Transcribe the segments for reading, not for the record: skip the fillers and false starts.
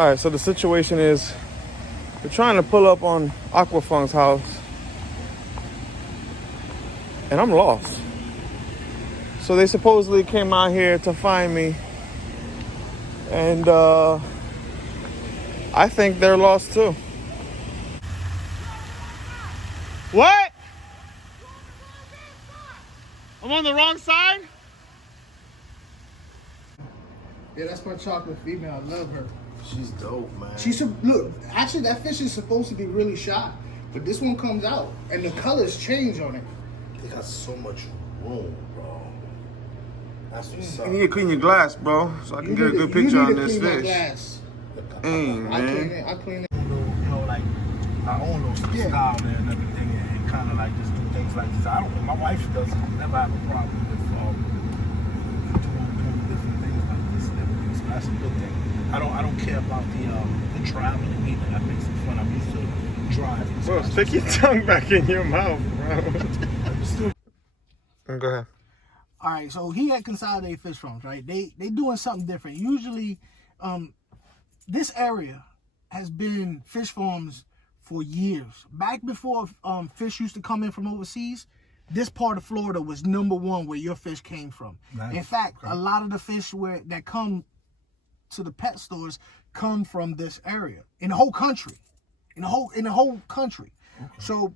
All right, so the situation is we're trying to pull up on Aquafunk's house, and I'm lost. So they supposedly came out here to find me, and I think they're lost too. What? I'm on the wrong side? Yeah, that's my chocolate female. I love her. She's dope, man. Look, actually that fish is supposed to be really shy, but this one comes out and the colors change on it. They got so much room, bro. That's what's up. You need to clean your glass, bro, so I can get a good picture on this fish. Man. I clean it. You know, like our own little style there and everything, and kind of like just do things like this. I don't. My wife doesn't never have a problem with doing different things like this and everything. So that's a good thing. I don't care about the traveling either. That makes it fun. I'm used to driving. Bro, stick your tongue back in your mouth, bro. Go ahead. All right, so he had Consolidated fish farms, right? They doing something different. Usually, this area has been fish farms for years. Back before fish used to come in from overseas, this part of Florida was #1 where your fish came from. Nice. In fact, a lot of the fish that come to the pet stores come from this area in the whole country, in the whole country. Okay. So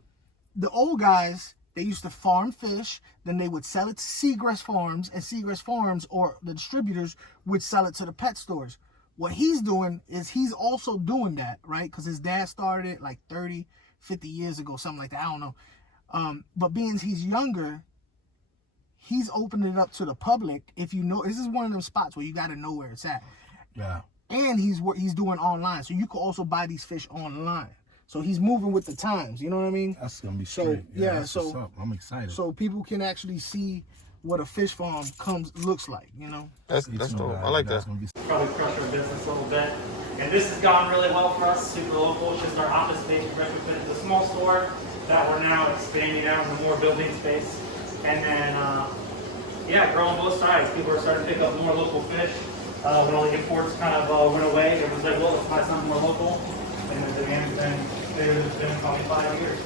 the old guys, they used to farm fish, then they would sell it to Seagrass Farms, and Seagrass Farms or the distributors would sell it to the pet stores. What he's doing is he's also doing that, right? Because his dad started it like 30, 50 years ago, something like that. I don't know. But being he's younger, he's opening it up to the public. If you know, this is one of them spots where you got to know where it's at. Yeah. And he's doing online, so you can also buy these fish online. So he's moving with the times. You know what I mean? That's gonna be straight. So yeah, so what's up. I'm excited. So people can actually see what a fish farm looks like. You know? That's dope. I like that. Probably crush our business a little bit. And this has gone really well for us, super local. It's just our office space. We retrofitted the small store that we're now expanding out into more building space. And then, yeah, growing both sides. People are starting to pick up more local fish. When all the imports kind of went away, it was like, well, let's buy something more local. And the demand's been probably 5 years.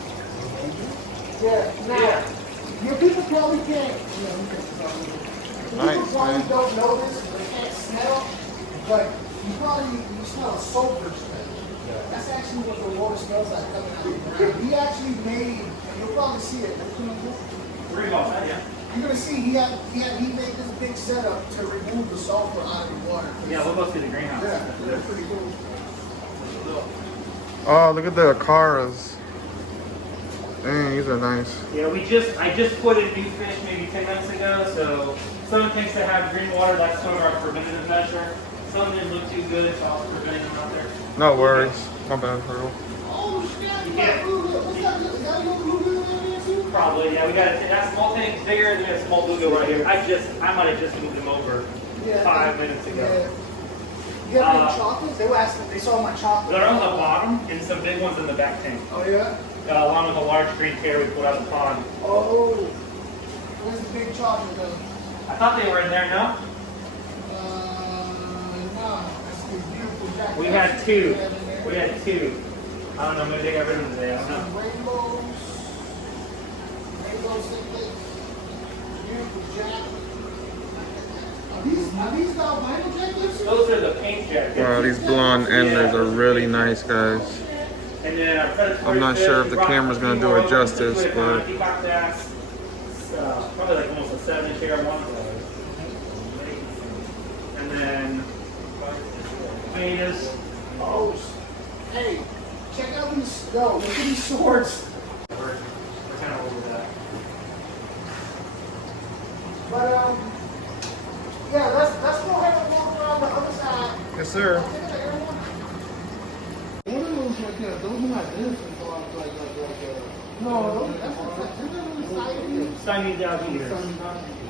Yeah. Your people probably can't. People probably don't know this, they can't smell, but you smell a sulfur smell. Yeah. That's actually what the water smells like coming out of the ground. He actually made, you'll probably see it. Yeah. You're gonna see he made this big setup to remove the sulfur out of the water. Yeah, we'll go through the greenhouse. Yeah, they're pretty cool. Oh, look at the Acaras. Dang, these are nice. Yeah, I just put in new fish maybe 10 minutes ago, so some tanks that have green water, that's sort of our preventative measure. Some didn't look too good, so I was preventing them out there. No worries. My bad, Pearl. Oh, shit, what's that? Probably, yeah. We got that small tank's bigger, and we got a small bluegill right here. I might have just moved them over 5 minutes ago. Yeah. You got any chocolates? They were asking, they saw my chocolate. They're on the bottom, and some big ones in the back tank. Oh, yeah? Along with a large green carrot we pulled out of the pond. Oh, where's the big chocolate though? I thought they were in there, no? No. That's these beautiful jackets. We had two. I don't know, maybe they got rid of them today. I don't know. Rainbow stick. Beautiful jacket. Are these albino jackets? Those are the pink jackets. Wow, these blonde antlers are really nice, guys. And then our predatory I'm not sure if the camera's gonna do it justice, but probably like almost a 7-inch hair one. And then betas. Oh, hey, check out these. Look at these swords. We're kind of over that. But yeah, let's go ahead and walk around the other side. yes, sir. Those are not this. No, that's Siamese alligators.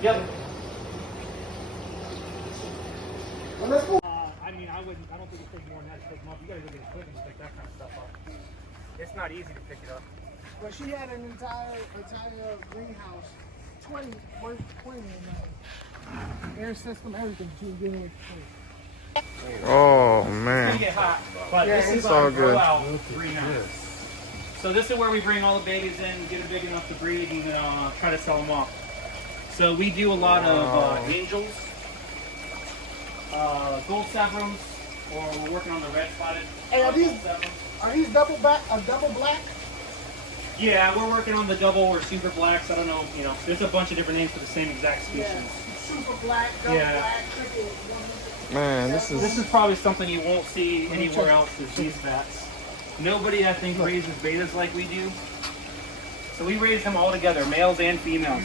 Yep. well, let's go. I mean, I don't think it takes more than that to pick them up. You gotta go get equipment to pick that kind of stuff up. It's not easy to pick it up. But she had an entire greenhouse, 20 in air system, everything. She was dealing with. Oh It's gonna man. get hot, but this is it's all our grow good. out greenhouse. So this is where we bring all the babies in, get them big enough to breed, and try to sell them off. So we do a lot of angels, gold severums, or we're working on the red spotted. Hey, are these double black? Yeah, we're working on the double or super blacks. I don't know, there's a bunch of different names for the same exact species. Yeah. Super black, double black, cricket. Man, this This is probably something you won't see anywhere else is these bats. Nobody, I think, raises betas like we do. So we raise them all together, males and females.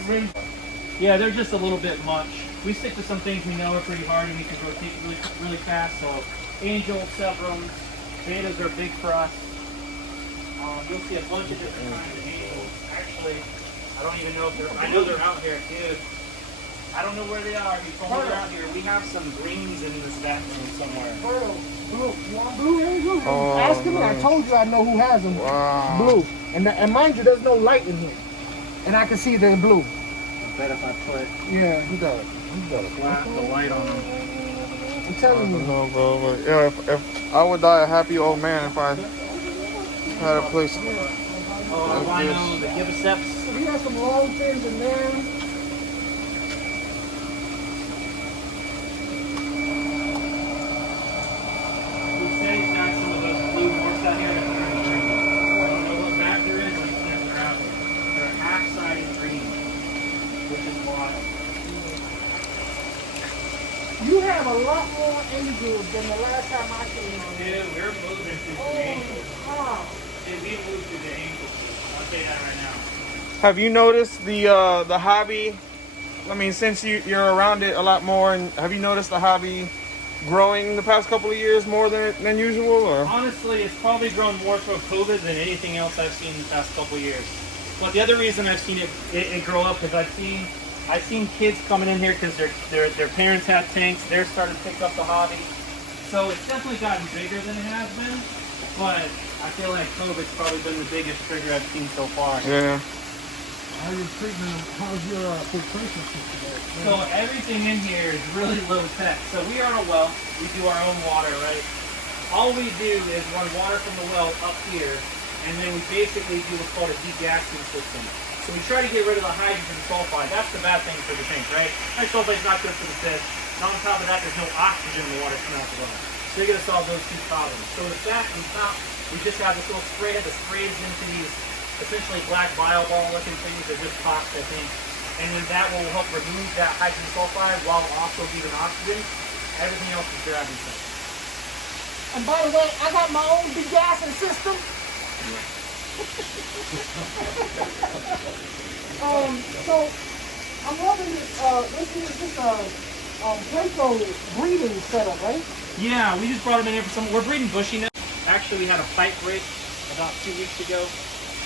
Yeah, they're just a little bit much. We stick to some things we know are pretty hard and we can rotate really fast. So angel, severums, betas are big for us. You'll see a bunch of different kinds of angels. Actually, I don't even know if I know they're out here, dude. I don't know where they are. If you they're out here, we have some greens in this bathroom somewhere. Blue. You want blue angels? Oh, Ask him. nice. I told you I know who has them. Wow. Blue. And mind you, there's no light in here. And I can see they're blue. I bet if I put Yeah, he does. the light on them. I'm telling you. No, bro, but yeah, if I would die a happy old man if I had a place. Oh, albino, the gibbous. We have some long fins in there. We say he's got some of those blue morphs out here that are green. I don't know what back there is, but they're out there. They're half-sided green, which is wild. You have a lot more angels than the last time I came on. Dude, we're moving through the angels. Dude, we moved through the angels. I'll tell you that right now. Have you noticed the hobby? I mean, since you're around it a lot more, and have you noticed the hobby growing the past couple of years more than usual, or? Honestly, it's probably grown more from COVID than anything else I've seen in the past couple of years. But the other reason I've seen it grow up is I've seen kids coming in here because their parents had tanks. They're starting to pick up the hobby. So it's definitely gotten bigger than it has been. But I feel like COVID's probably been the biggest trigger I've seen so far. Yeah. How's your filtration system? So everything in here is really low tech. So we are a well. We do our own water, right? All we do is run water from the well up here, and then we basically do what's called a degassing system. So we try to get rid of the hydrogen sulfide. That's the bad thing for the tank, right? Hydrogen sulfide's not good for the fish. And on top of that, there's no oxygen in the water coming out the well. So you're gonna solve those two problems. So with that, on top, we just have this little spray head that sprays into these essentially black bio ball looking things. They're just pops, I think. And then that will help remove that hydrogen sulfide while also giving oxygen. Everything else is gravity fed. And by the way, I got my own degassing system. So I'm loving this is just a Plato breeding setup, right? Yeah, we just brought them in here for some. We're breeding bushy now. Actually, we had a pipe break about 2 weeks ago.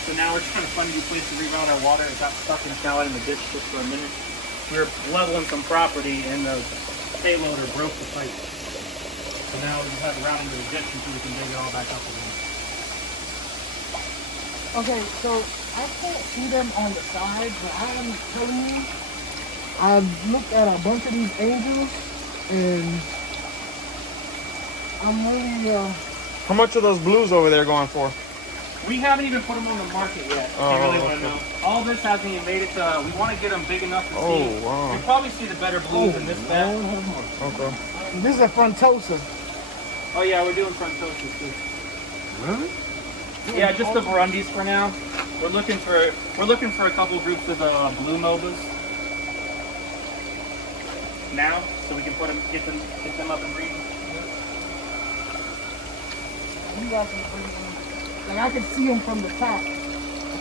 So now we're trying to find a new place to reroute our water. It got stuck in a shallot in the ditch just for a minute. We were leveling some property and the payloader broke the pipe. So now we just have to route into the ditch until we can dig it all back up again. Okay, so I can't see them on the side, but I am telling you, I've looked at a bunch of these angels, and I'm really, How much are those blues over there going for? We haven't even put them on the market yet. If you really want to know. All this hasn't even made it to. We want to get them big enough to see. Wow. You probably see the better blues in this bed. Okay. this is a frontosa. Oh yeah, we're doing frontosas too. Really? Yeah, just the Burundis for now. We're looking for a couple groups of blue mobas now, so we can get them up and breeding. You got some like I can see them from the top.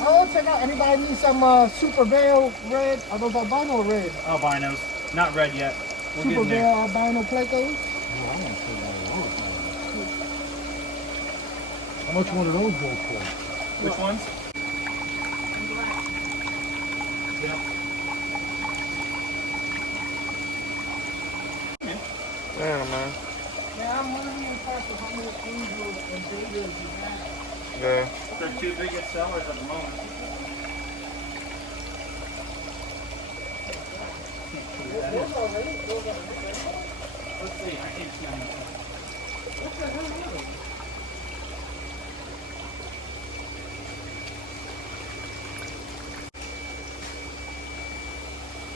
Oh, check out! Anybody need some Super Veil red? Are those albino red? Albinos, not red yet. We're Super getting Veil there. albino Placos? Oh, I want to say that all the time. How much one of those go for? Which ones? Yeah, man. Yeah, I'm really impressed with how many angels and betas you have. Yeah. They're two biggest sellers at the moment. Let's see, I can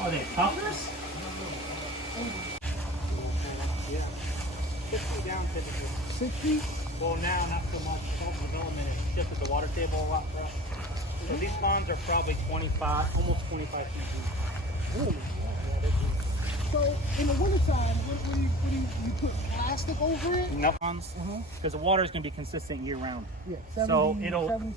Are they puffers? Yeah. 60 down typically. 60? Well, now not so much. Salt development has shifted the water table a lot for us. So these ponds are probably 25, almost 25 feet deep. Really? So in the wintertime, what do you put plastic over it? No ponds, because the water is going to be consistent year round. Yeah, So 70, it'll 70,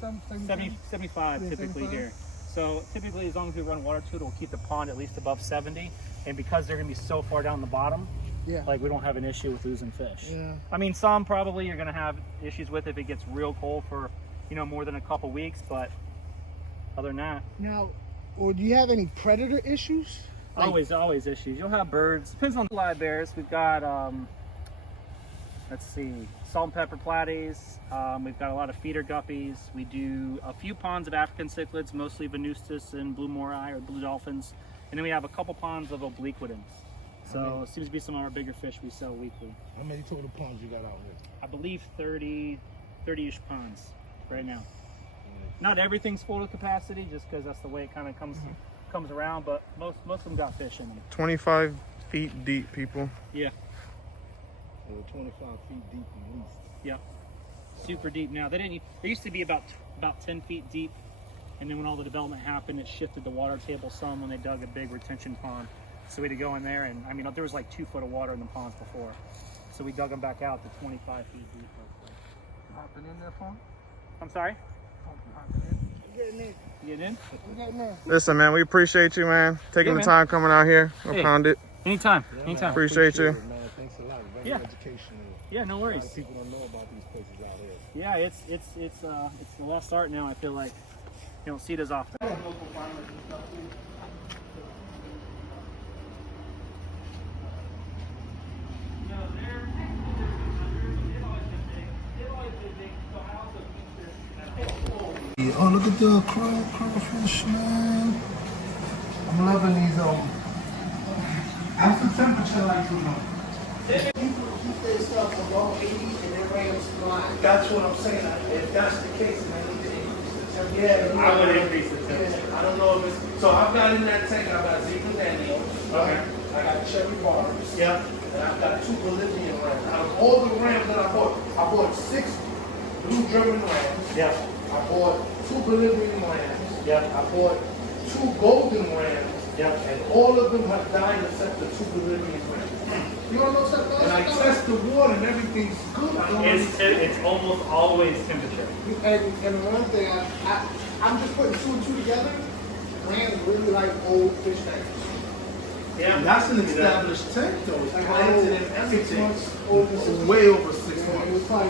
75 Yeah, typically 75. here. So typically, as long as we run water to it, it'll keep the pond at least above 70. And because they're going to be so far down the bottom, Yeah. like we don't have an issue with losing fish. Yeah. I mean, some probably you're going to have issues with if it gets real cold for, you know, more than a couple weeks. But other than that, Now, or do you have any predator issues? Like- always issues. You'll have birds. Depends on the live bears. We've got, let's see, salt and pepper platies. We've got a lot of feeder guppies. We do a few ponds of African cichlids, mostly Venustus and blue morai or blue dolphins. And then we have a couple ponds of obliquitans. So it seems to be some of our bigger fish we sell weekly. How many total ponds you got out there? I believe 30-ish ponds right now. Not everything's full to capacity, just because that's the way it kind of comes around. But most of them got fish in them. 25 feet deep, people. Yeah. 25 feet deep at least. Yep. Super deep now. They used to be about 10 feet deep, and then when all the development happened, it shifted the water table some when they dug a big retention pond. So we had to go in there, and I mean, there was like 2 foot of water in the ponds before. So we dug them back out to 25 feet deep. Hopping in there, Funk? I'm sorry? Hopping in? Getting in. You getting in? I'm getting in. Listen, man, we appreciate you, man, taking Yeah, the man. time coming out here. We'll Hey. pound it. Anytime. Yeah, Anytime. man, I Appreciate you. it, man. Thanks a lot. Very Yeah. educational. Yeah, no A lot worries. of people don't know about these places out there. Yeah, it's the lost art now. I feel like you don't see it as often. Local farmers and stuff too. You know, they've always been big. They've always been big. So I also keep this. Oh, look at the crayfish, man. I'm loving these. What's the temperature like tonight? Keep their stuff above 80 and their rams flying. That's what I'm saying. If that's the case, then I need to increase the temperature. Yeah, I would increase the temperature. I don't know if it's. So I've got in that tank, I've got Zebra Daniels. Okay. I got cherry bars. Yeah. And I've got 2 Bolivian rams. Out of all the rams that I bought 6 blue German rams. Yeah. I bought 2 Bolivian rams. Yeah. I bought 2 golden rams. Yeah. And all of them have died except the 2 Bolivian rams. You don't know something else? And I test the water and everything's good. I don't It's almost always temperature. And one thing, I'm just putting 2 and 2 together. Rams really like old fish tanks. Yeah. That's an established tank though. It's Like planted and 6 everything. months, over 6 months. Way over 6 Yeah, it months. was probably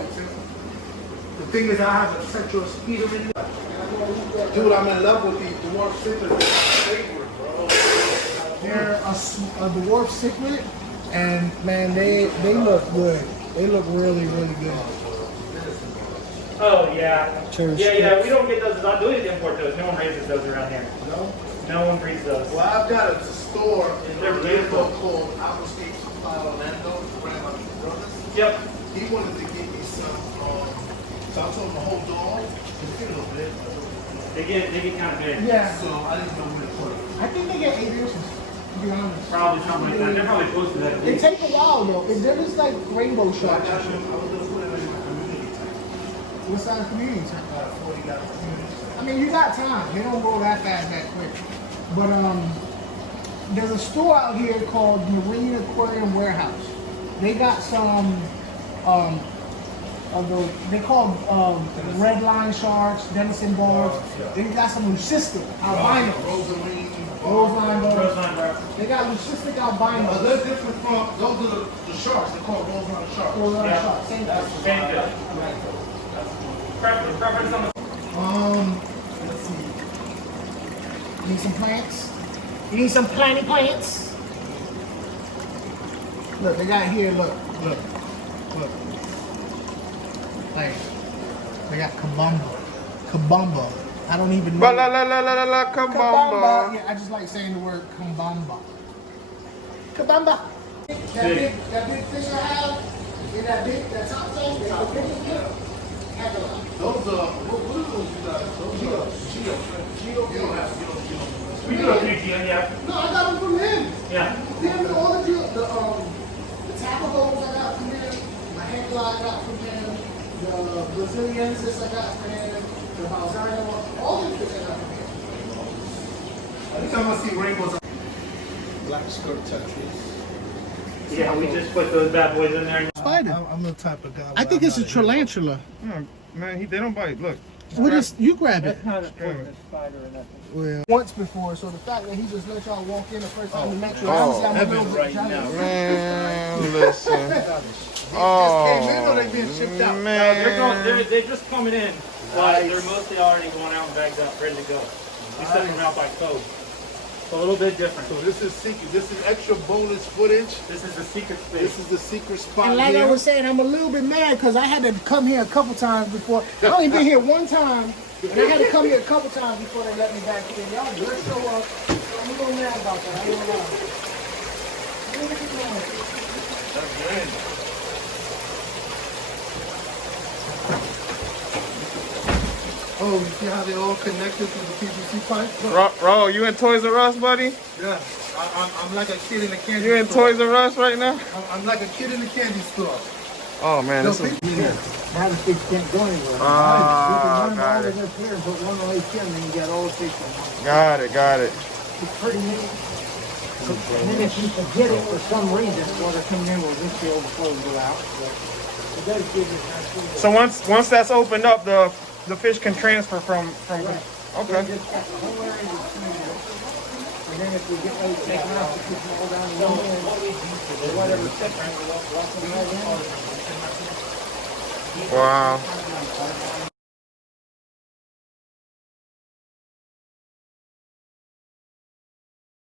The thing is, I have a central speeder in there. Dude, I'm in love with these dwarf cichlids. They're my favorite, bro. They're a dwarf cichlid, and man, they look good. They look really, really good. Oh yeah. Cherry Yeah. sticks. We don't get those. I do import those. No one raises those around here. No? No one breeds those. Well, I've got a store in They're Orlando beautiful. called Aquatics Supply Orlando. Ran by my brothers. Yep. He wanted to give me some. So I told him to hold on. It's a little bit. They get kind of big. Yeah, So I didn't know where to put it. I think they get 8 inches. To be honest, Probably something like that. They're probably close to that. at it least. takes a while though. They're just like rainbow So I sharks. got him. I was gonna put him in my community tank. What size community tank? Got a 40 gallon community tank. I mean, you got time. They don't grow that fast that quick. But there's a store out here called Marine Aquarium Warehouse. They got some of those. They call red line sharks, Denison bars. They got some leucistic albinos. Rosaline. Roseline bars. Roseline bars. They got leucistic But albinos. they're different from those are the sharks. They're called roseline sharks. Roseline Yeah. sharks. Same thing. Same good. Preference on the. Let's see. Need some plants? You need some plants? Look, they got here, look. Like, they got kabamba. I don't even know. Kabamba. Yeah, I just like saying the word kabamba. Kabamba. That big fish I have, in that top tank, they are big. Those are, what are those you guys? Those are Geo. You don't have, you don't. We do a few Geo, yeah. No, I got them from him. Yeah. Them, all the tackle holes I got from him, my hand glide I got from him, the Braziliensis I got from him, the Balzano, all the fish I got from him. Every time I see rainbows, black skirt tetras. Yeah, we just put those bad boys in there. Spider. I'm the type of guy. I think it's a tarantula. No, man, they don't bite. Look. What is, you grab it. Not a poisonous spider or nothing. Well, once before, so the fact that he just let y'all walk in the first time he met you, Oh. obviously I'm a little bit right jealous. now. Man, listen. They Oh, just came in or they being shipped out? man. They're just coming in. They're mostly already going out and bagged up, ready to go. We set them out by code. So a little bit different. So this is secret. This is extra bonus footage. This is the secret space. This is the secret spot And like here. I was saying, I'm a little bit mad because I had to come here a couple times before. I only been here one time, and I had to come here a couple times before they let me back in. Y'all just show up. So I'm a little mad about that. I ain't gonna lie. Look at this one. That's good. Oh, you see how they all connected to the PVC pipe? Ro, you in Toys R Us, buddy? Yeah, I'm like a kid in a candy You in store. Toys R Us right now? I'm like a kid in a candy store. Oh man, this is. Now the fish can't go anywhere. Ah, got it. Up here and put one on each end, and you got all the fish on one. Got it. It's pretty neat. And then if you forget it for some reason, water coming in will just be overflow and go out. But it does give you a nice. So once that's opened up, the fish can transfer from. They Okay. just got the whole area between it. And then if we get ready to take it out, we put them all down the one end. Or whatever section, we'll walk them right in. Wow.